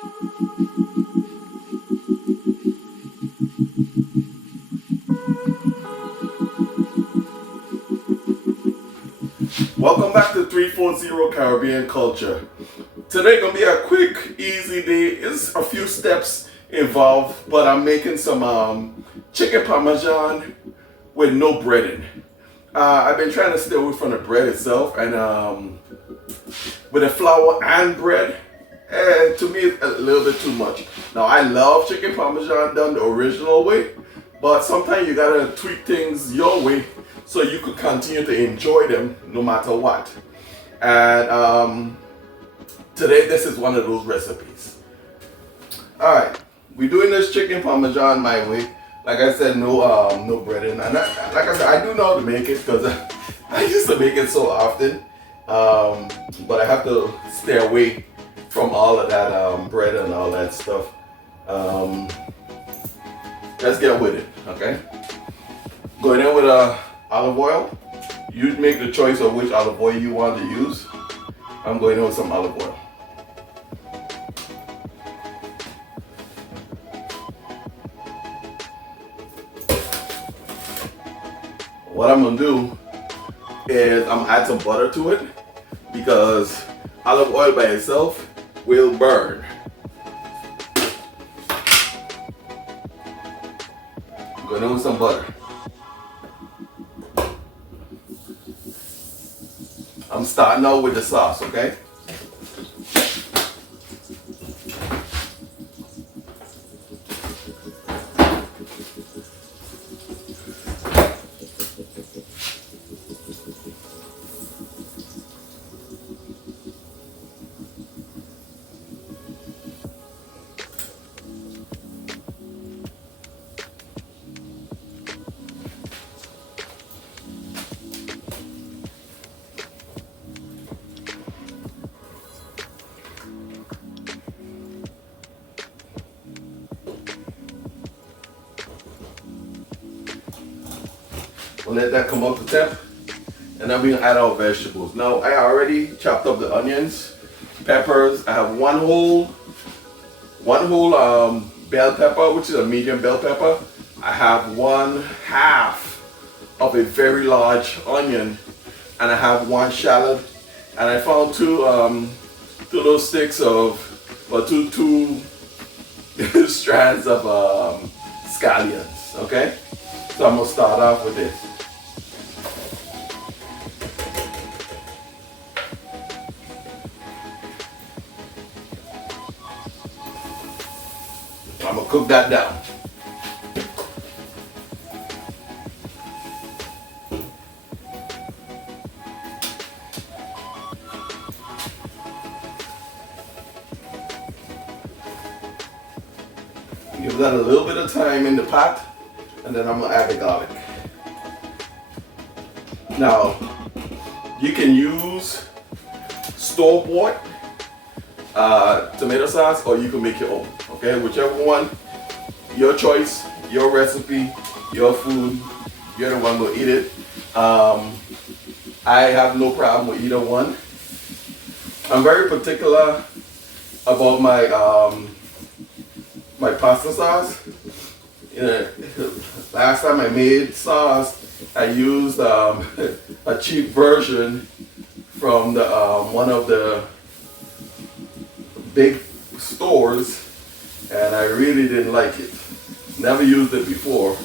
Welcome back to 340 Caribbean Culture. Today gonna be a quick, easy day. It's a few steps involved, but I'm making some chicken parmesan with no breading. I've been trying to stay away from the bread itself, and with the flour and bread, to me it's a little bit too much. Now I love chicken parmesan done the original way, but sometimes you gotta tweak things your way so you could continue to enjoy them no matter what. And today this is one of those recipes. Alright, we're doing this chicken parmesan my way. Like I said, no breading. And like I said, I do know how to make it because I used to make it so often. But I have to stay away from all of that bread and all that stuff. Let's get with it, okay? Going in with olive oil. You make the choice of which olive oil you want to use. I'm going in with some olive oil. What I'm gonna do is I'm gonna add some butter to it because olive oil by itself will burn. I'm going in with some butter. I'm starting out with the sauce, okay? We'll let that come up to temp, and then we can add our vegetables. Now I already chopped up the onions, peppers. I have one whole bell pepper, which is a medium bell pepper. I have 1/2 of a very large onion, and I have 1 shallot, and I found two little sticks of, or two strands of scallions. Okay, so I'm gonna start off with this. I'm gonna cook that down. Give that a little bit of time in the pot, and then I'm gonna add the garlic. Now, you can use store-bought tomato sauce, or you can make your own. Okay, whichever one, your choice, your recipe, your food, you're the one who will eat it. I have no problem with either one. I'm very particular about my my pasta sauce. You know, last time I made sauce, I used a cheap version from the one of the big stores, and I really didn't like it. Never used it before,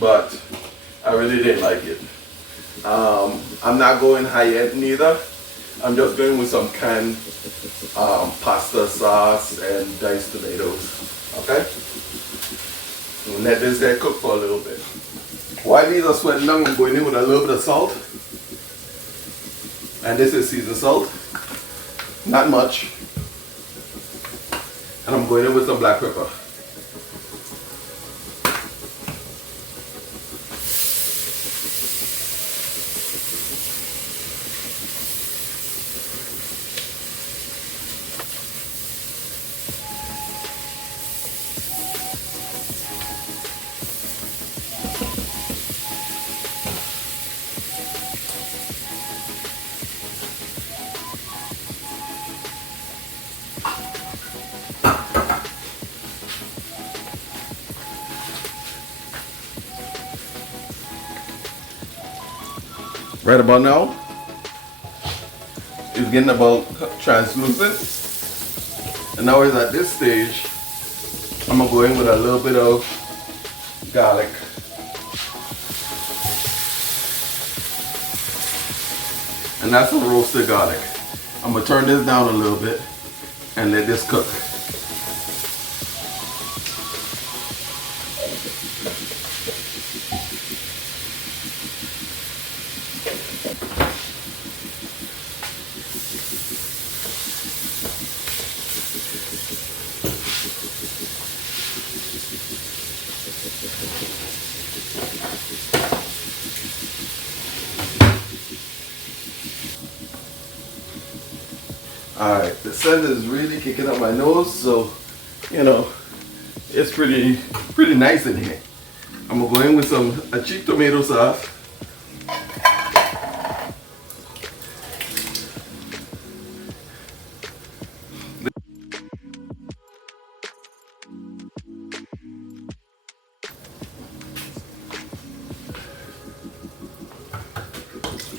but I really didn't like it. I'm not going high-end neither. I'm just going with some canned pasta sauce and diced tomatoes. Okay? We'll let this there cook for a little bit. While these are sweating down, I'm going in with a little bit of salt. And this is seasoned salt. Not much. And I'm going in with some black pepper. Right about now, it's getting about translucent. And now it's at this stage, I'm gonna go in with a little bit of garlic. And that's a roasted garlic. I'm gonna turn this down a little bit and let this cook. Alright, the scent is really kicking up my nose, so you know it's pretty nice in here. I'm gonna go in with a cheap tomato sauce.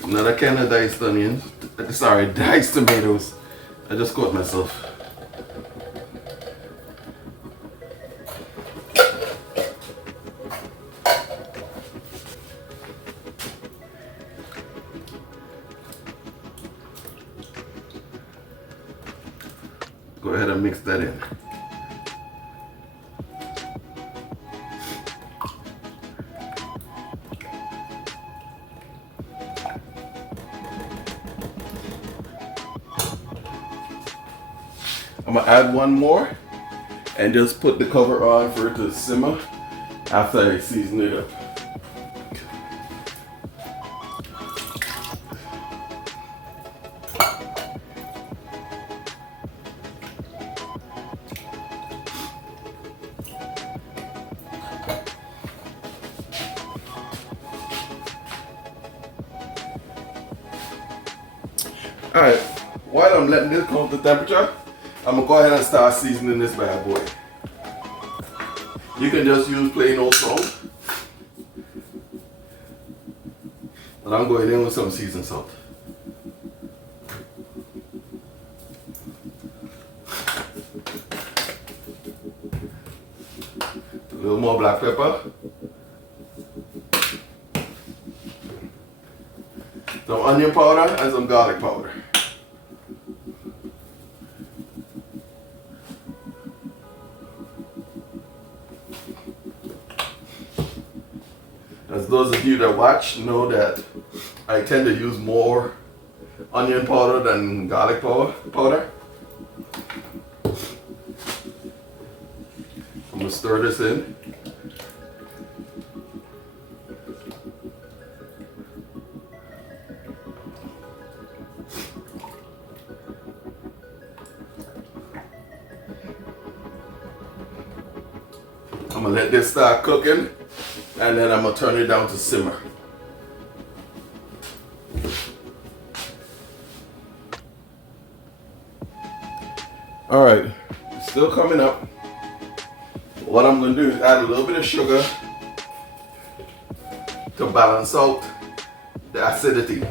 Another can of diced onions. Sorry, diced tomatoes. I just caught myself. Go ahead and mix that in. I'm gonna add one more and just put the cover on for it to simmer after I season it up. Alright, while I'm letting this come up to temperature, I'm gonna go ahead and start seasoning this bad boy. You can just use plain old salt, but I'm going in with some seasoned salt. A little more black pepper, some onion powder, and some garlic powder. As those of you that watch know that I tend to use more onion powder than garlic powder. I'm gonna stir this in. I'm gonna let this start cooking, and then I'm gonna turn it down to simmer. All right, still coming up. What I'm gonna do is add a little bit of sugar to balance out the acidity.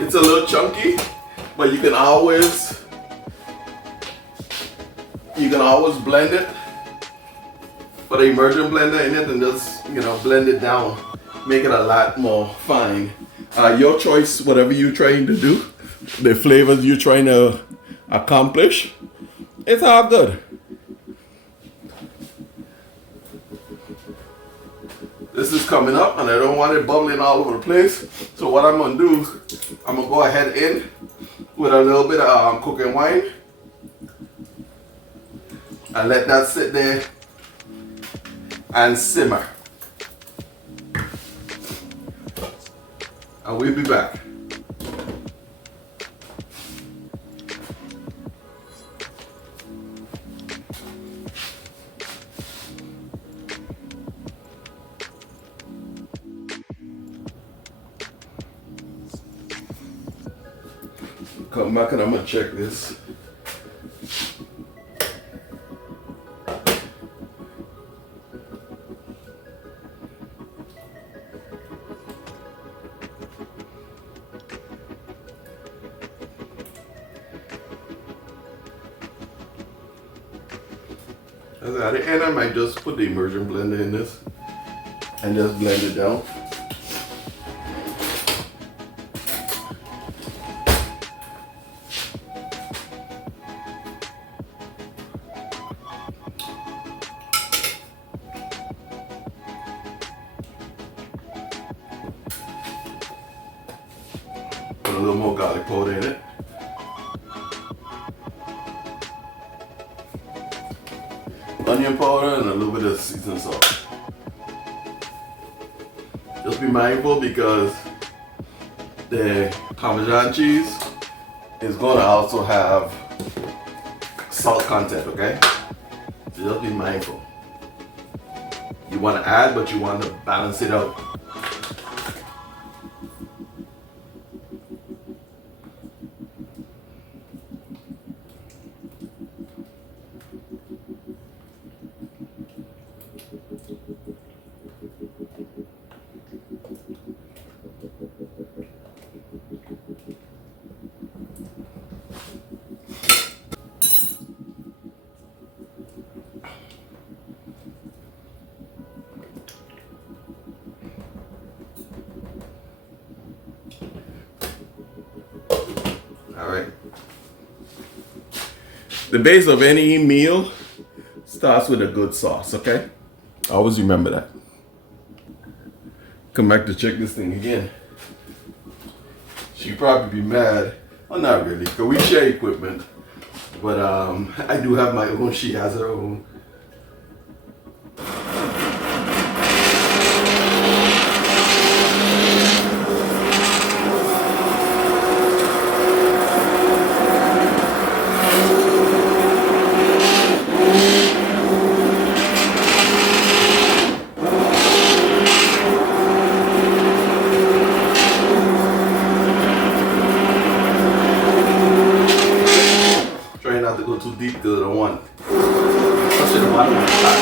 It's a little chunky, but you can always blend it. Put an immersion blender in it and just blend it down, make it a lot more fine. Your choice, whatever you're trying to do, the flavors you're trying to accomplish, it's all good. This is coming up and I don't want it bubbling all over the place. So what I'm gonna do, I'm gonna go ahead in with a little bit of cooking wine and let that sit there and simmer. And we'll be back. come back and I'm gonna check this. At the end, I might just put the immersion blender in this and just blend it down. Put a little more garlic powder in it. Onion powder and a little bit of seasoned salt. Just be mindful because the Parmesan cheese is going to also have salt content, okay? So just be mindful. You want to add, but you want to balance it out. Alright. The base of any meal starts with a good sauce, okay? Always remember that. Come back to check this thing again. She'd probably be mad. Well, not really, because we share equipment. But I do have my own, she has her own. Not to go too deep because I don't want touch the bottom of the pot.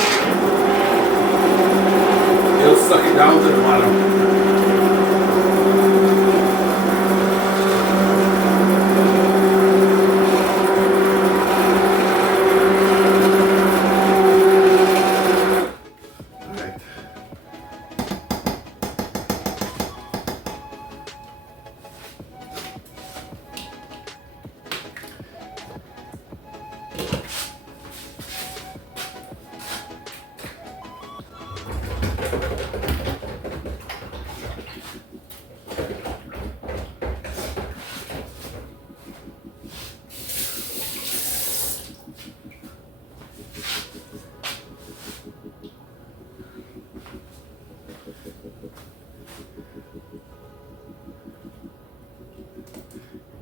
It'll suck it down to the bottom. Alright.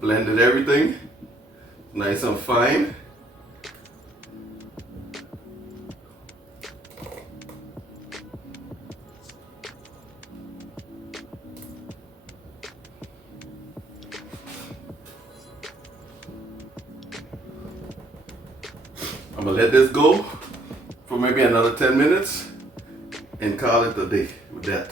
Blended everything nice and fine. I'm gonna let this go for maybe another 10 minutes and call it a day with that.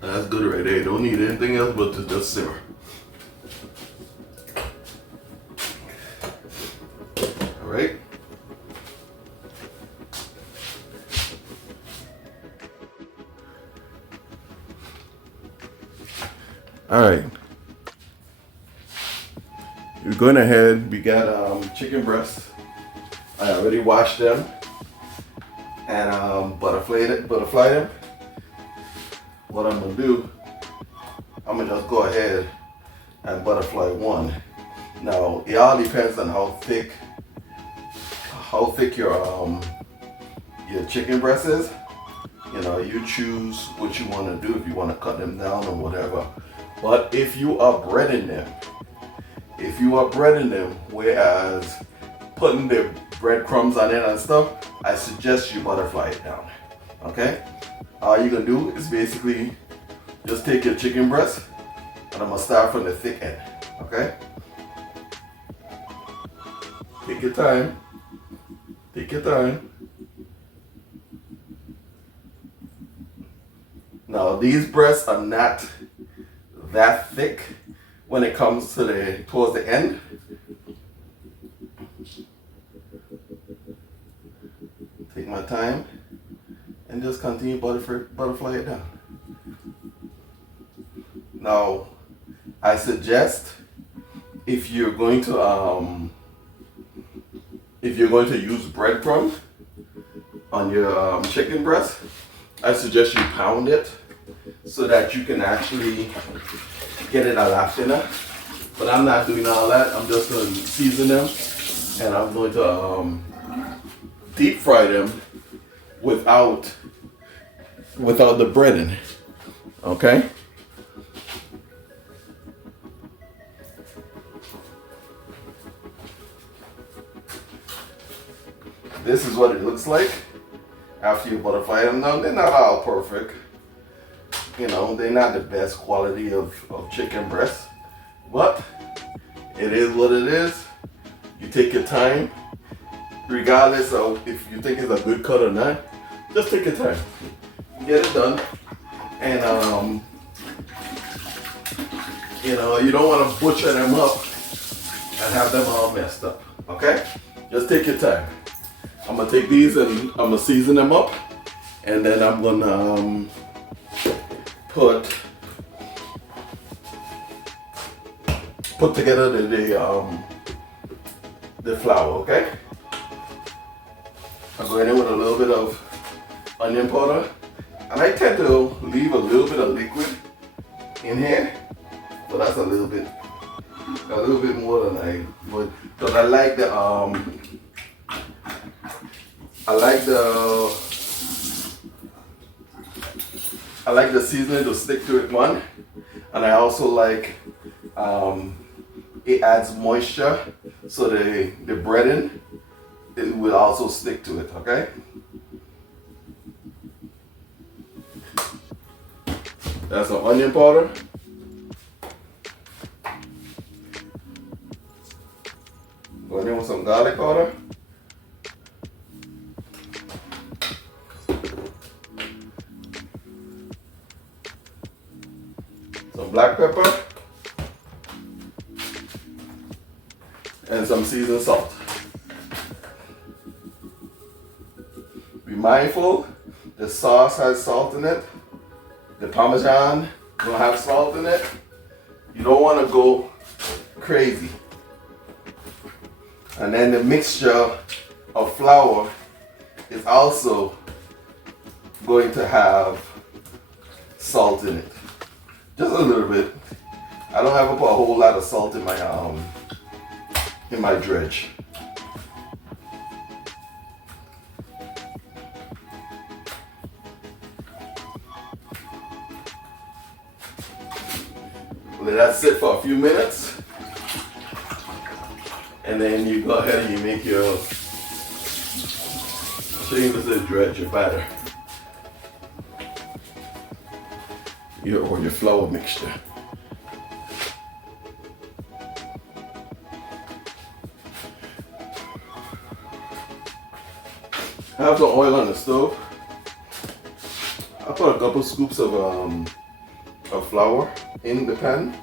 That's good right there. Don't need anything else but to just simmer. Alright. Alright. We're going ahead. We got chicken breasts. I already washed them and butterfly them. What I'm gonna do, I'm gonna just go ahead and butterfly one. Now it all depends on how thick your chicken breast is. You know, you choose what you want to do, if you want to cut them down or whatever. But if you are breading them, whereas putting the breadcrumbs on it and stuff, I suggest you butterfly it down. Okay? all you're gonna do is basically just take your chicken breast, and I'm gonna start from the thick end, okay? Take your time. Take your time. Now these breasts are not that thick when it comes to towards the end. Take my time and just continue butterfly it down. Now, I suggest if you're going to use breadcrumbs on your chicken breast, I suggest you pound it so that you can actually get it a lot thinner. But I'm not doing all that. I'm just going to season them, and I'm going to deep fry them without the breading. Okay? This is what it looks like after you butterfly them. Now, they're not all perfect. You know, they're not the best quality of chicken breast, but it is what it is. You take your time, regardless of if you think it's a good cut or not. Just take your time, get it done, and you know, you don't want to butcher them up and have them all messed up. Okay, just take your time. I'm gonna take these and I'm gonna season them up, and then I'm gonna put together the flour. Okay, I'm going in with a little bit of onion powder, and I tend to leave a little bit of liquid in here, so that's a little bit more than I would, because I like the seasoning to stick to it, one, and I also like it adds moisture, so the breading, it will also stick to it. Okay. That's some onion powder. Going in with some garlic powder. Some black pepper. And some seasoned salt. Be mindful, the sauce has salt in it. The Parmesan will have salt in it. You don't want to go crazy. And then the mixture of flour is also going to have salt in it. Just a little bit. I don't have to put a whole lot of salt in my dredge. Let that sit for a few minutes, and then you go ahead and you make your shameless dredge, your batter, or your flour mixture. I have some oil on the stove. I put a couple scoops of flour in the pan.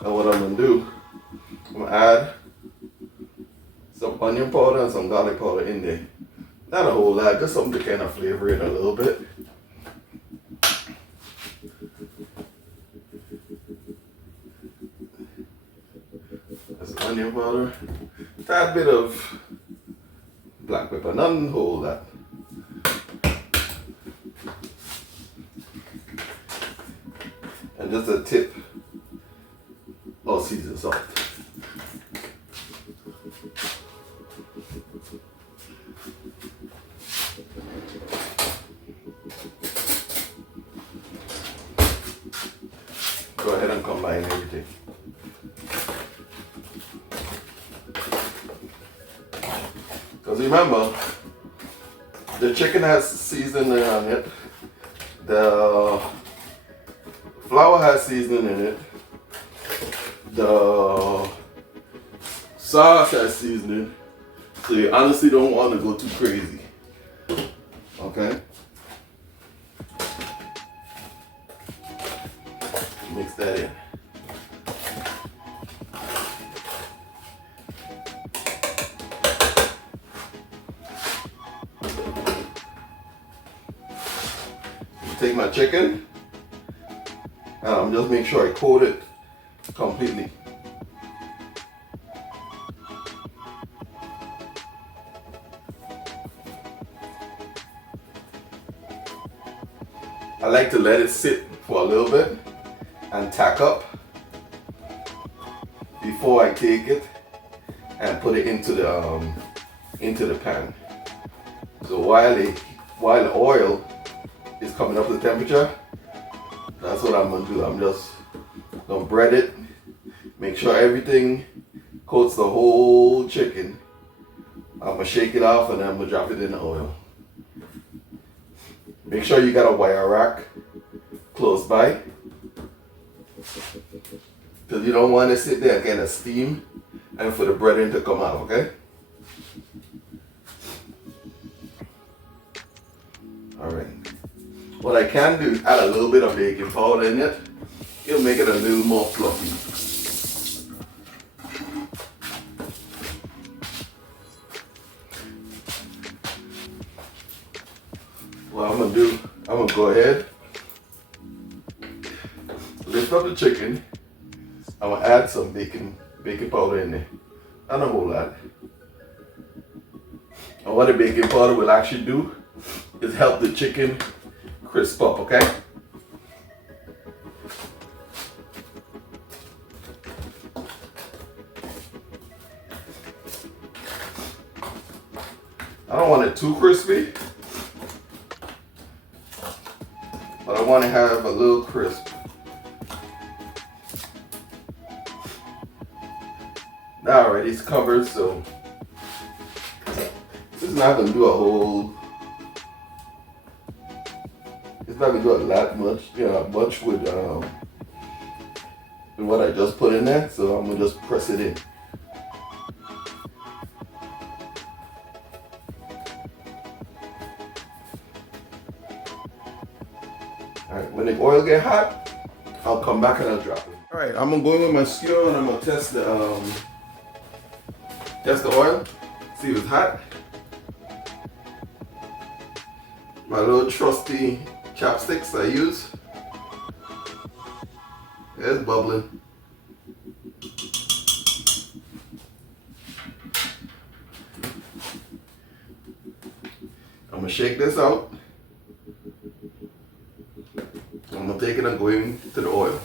And what I'm gonna do, I'm gonna add some onion powder and some garlic powder in there. Not a whole lot, just something to kind of flavor it a little bit. That's onion powder. A tad bit of black pepper, nothing whole lot. And just a tip of seasoned salt. Go ahead and combine everything. Because remember, The chicken has seasoning on it. The flour has seasoning in it. The sauce has seasoning. So you honestly don't want to go too crazy. Okay? Mix that in. Take my chicken and just make sure I coat it completely. I like to let it sit for a little bit and tack up before I take it and put it into the pan. So while the oil is coming up to temperature, that's what I'm gonna do. I'm just gonna bread it, make sure everything coats the whole chicken. I'm gonna shake it off and then I'm gonna drop it in the oil. Make sure you got a wire rack close by, because you don't want to sit there and get a steam and for the breading to come out, okay? Alright. What I can do is add a little bit of baking powder in it. It'll make it a little more fluffy. What I'm gonna do, I'm gonna go ahead, lift up the chicken. I'm gonna add some baking powder in there. Not a whole lot. And what the baking powder will actually do is help the chicken crisp up, okay? I don't want it too crispy, but I want to have a little crisp. Now already it's covered, so this is not gonna do a whole. It's not gonna do a lot much with what I just put in there. So I'm gonna just press it in. Alright, when the oil get hot, I'll come back and I'll drop it. Alright, I'm gonna go in with my skewer and I'm gonna test the oil, see if it's hot. My little trusty chopsticks I use. It's bubbling. I'm gonna shake this out. I'm gonna take it and go into the oil.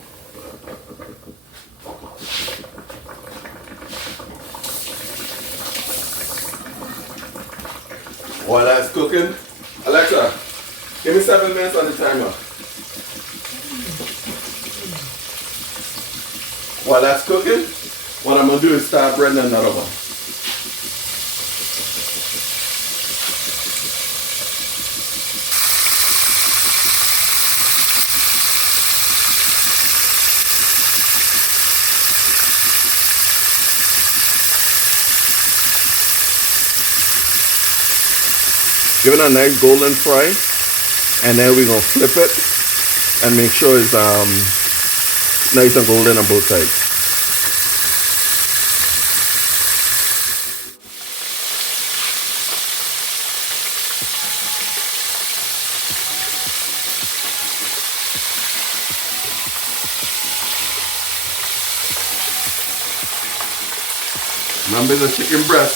While that's cooking, Alexa, give me 7 minutes on the timer. While that's cooking, what I'm gonna do is start breading another one. Give it a nice golden fry, and then we're gonna flip it and make sure it's nice and golden on both sides. Remember the chicken breast,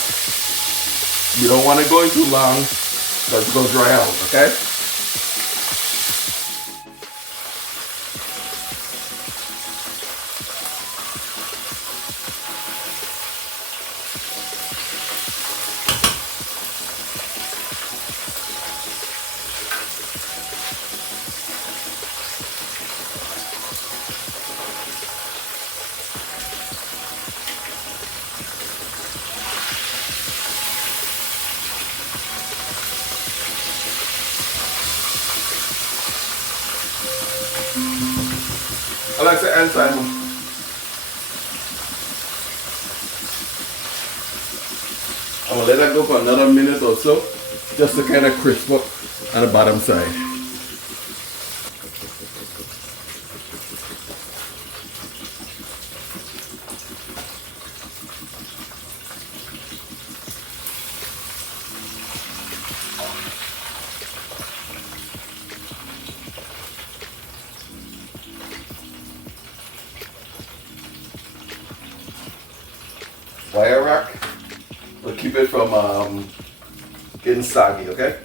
you don't want it going too long because it's going to dry out, okay? I like to enzyme. I'm gonna let that go for another minute or so, just to kind of crisp up on the bottom side. Wire rack will keep it from getting soggy, okay?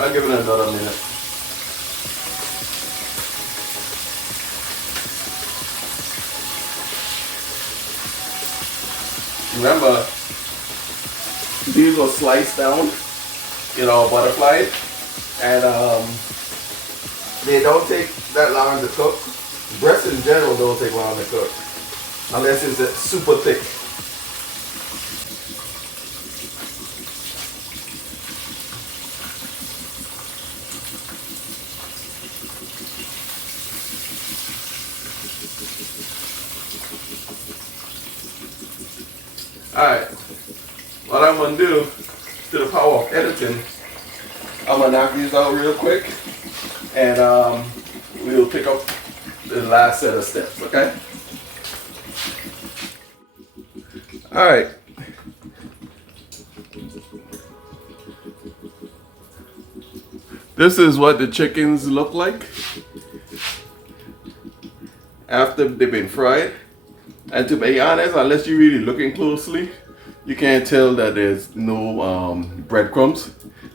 I'll give it another minute. Remember, these will slice down, butterfly, and they don't take that long to cook. Breasts in general don't take long to cook, unless it's super thick. Alright, what I'm going to do to the power of editing, I'm going to knock these out real quick, and we'll pick up the last set of steps, okay? Alright. This is what the chickens look like after they've been fried. And to be honest, unless you're really looking closely, you can't tell that there's no breadcrumbs.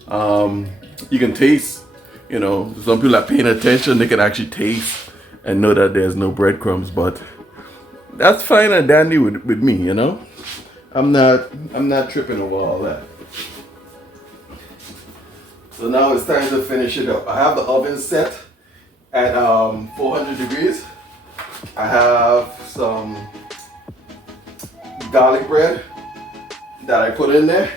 You can taste, some people are paying attention, they can actually taste and know that there's no breadcrumbs, but that's fine and dandy with me, I'm not tripping over all that. So now it's time to finish it up. I have the oven set at 400 degrees. I have some garlic bread that I put in there.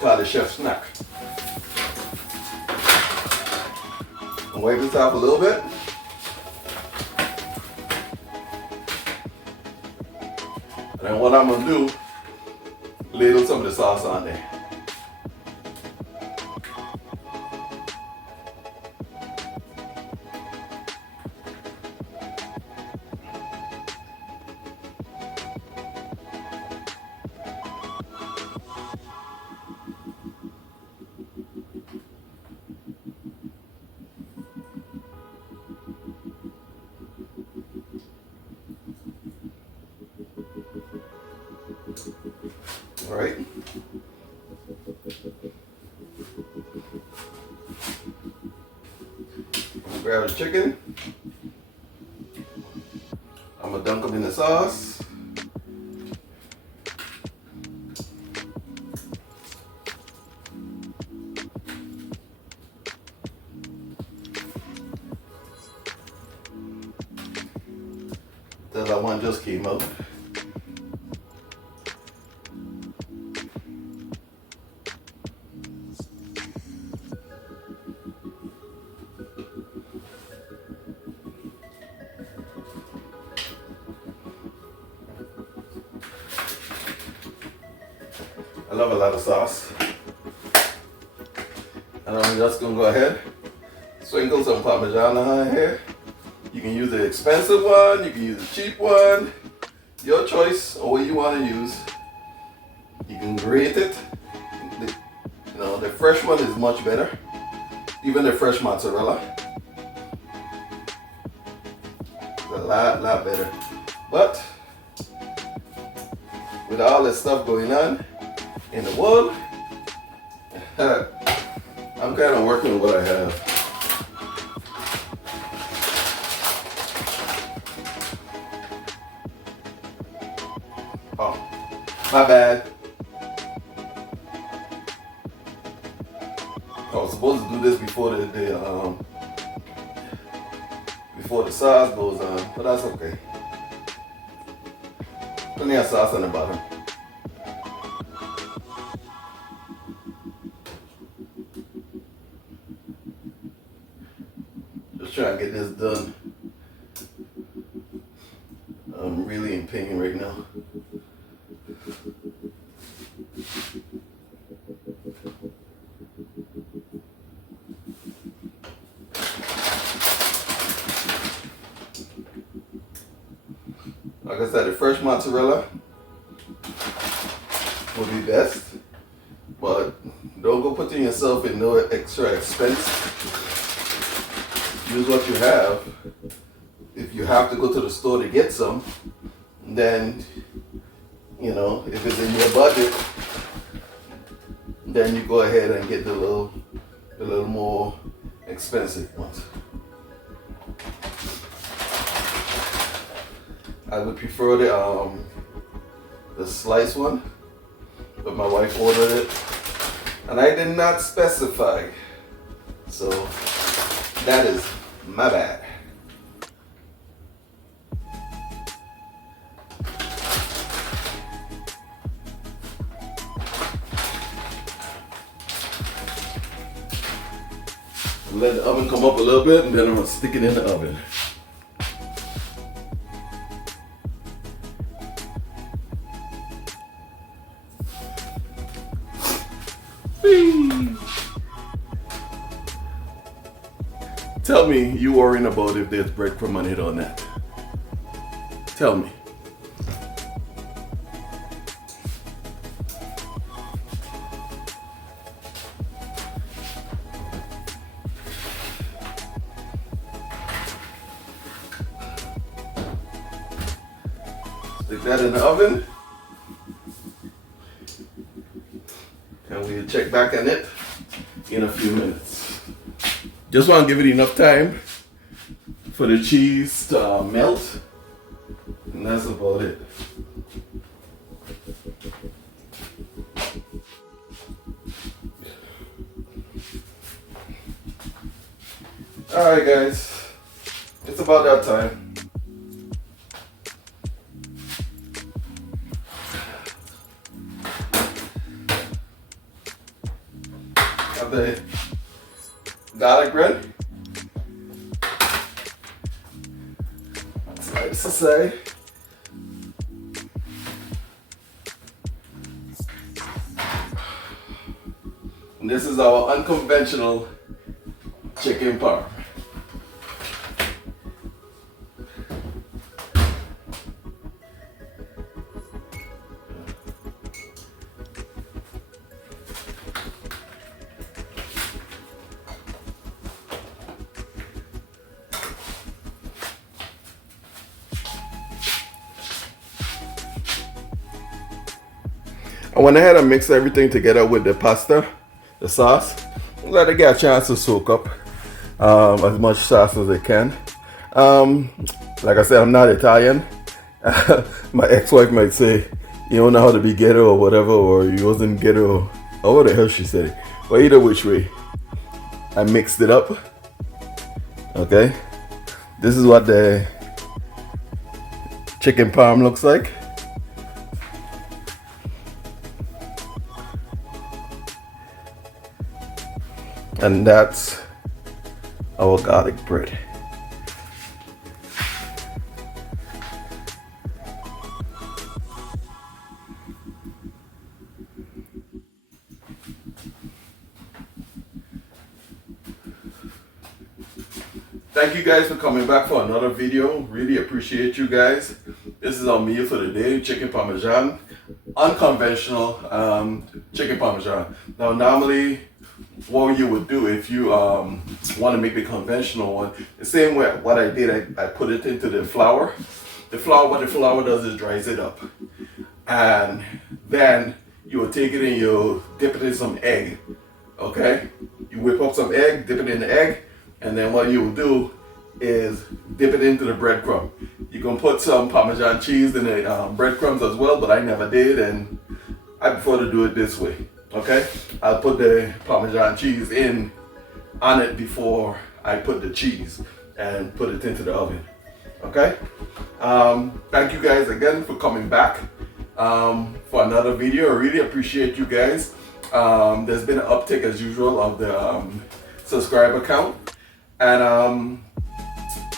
Kaale chef snack. I'll wipe this off a little bit. And then what I'm gonna do, ladle some of the sauce on there. All right. Grab the chicken. I'm gonna dunk them in the sauce. That one just came out. I love a lot of sauce. And I'm just gonna go ahead, Sprinkle some Parmesan on here. You can use the expensive one, you can use the cheap one. Your choice or what you want to use. You can grate it. The fresh one is much better. Even the fresh mozzarella. It's a lot better. But with all this stuff going on in the world, I'm kind of working with what I have. Oh, my bad. I was supposed to do this before before the sauce goes on, but that's okay. Plenty of sauce on the bottom. Just trying to get this done. I'm really in pain right now. Like I said, the fresh mozzarella will be best, but don't go putting yourself in no extra expense. Use what you have. If you have to go to the store to get some, then, if it's in your budget, then you go ahead and get the little more expensive ones. I would prefer the sliced one, but my wife ordered it, and I did not specify, so that is my bad. Let the oven come up a little bit, and then I'm gonna stick it in the oven. Tell me you worrying about if there's breadcrumb on it or not. Tell me. Stick that in the oven. And we'll check back on it in a few minutes. Just want to give it enough time for the cheese to melt, and that's about it. Alright guys, it's about that time. Have the garlic bread. Slice aside. And this is our unconventional chicken parm. I went ahead and mixed everything together with the pasta, the sauce. Let it get a chance to soak up as much sauce as it can. Like I said, I'm not Italian. My ex-wife might say, you don't know how to be ghetto or whatever, or you wasn't ghetto, or what the hell she said. But either which way, I mixed it up. Okay, this is what the chicken parm looks like. And that's our garlic bread. Thank you guys for coming back for another video. Really appreciate you guys. This is our meal for the day, chicken parmesan, unconventional chicken parmesan. Now normally what you would do if you want to make the conventional one, the same way what I did, I put it into the flour. What the flour does is dries it up. And then you will take it and you dip it in some egg. Okay? You whip up some egg, dip it in the egg, and then what you will do is dip it into the breadcrumb. You can put some Parmesan cheese in the breadcrumbs as well, but I never did, and I prefer to do it this way. Okay, I'll put the Parmesan cheese on it before I put the cheese and put it into the oven. Okay, thank you guys again for coming back for another video. I really appreciate you guys. There's been an uptick as usual of the subscriber count, and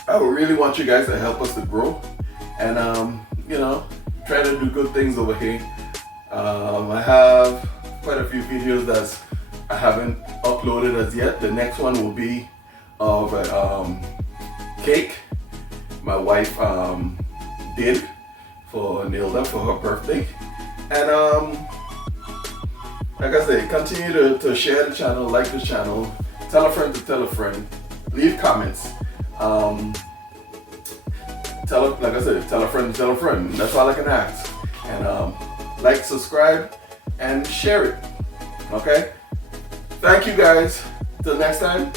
I would really want you guys to help us to grow and try to do good things over here. I have quite a few videos that I haven't uploaded as yet. The next one will be of a cake my wife did for Nilda for her birthday. And like I said, continue to share the channel, like the channel, tell a friend to tell a friend, leave comments. Like I said, tell a friend to tell a friend. That's all I can ask. And like, subscribe, and share it. Okay? Thank you guys. Till next time.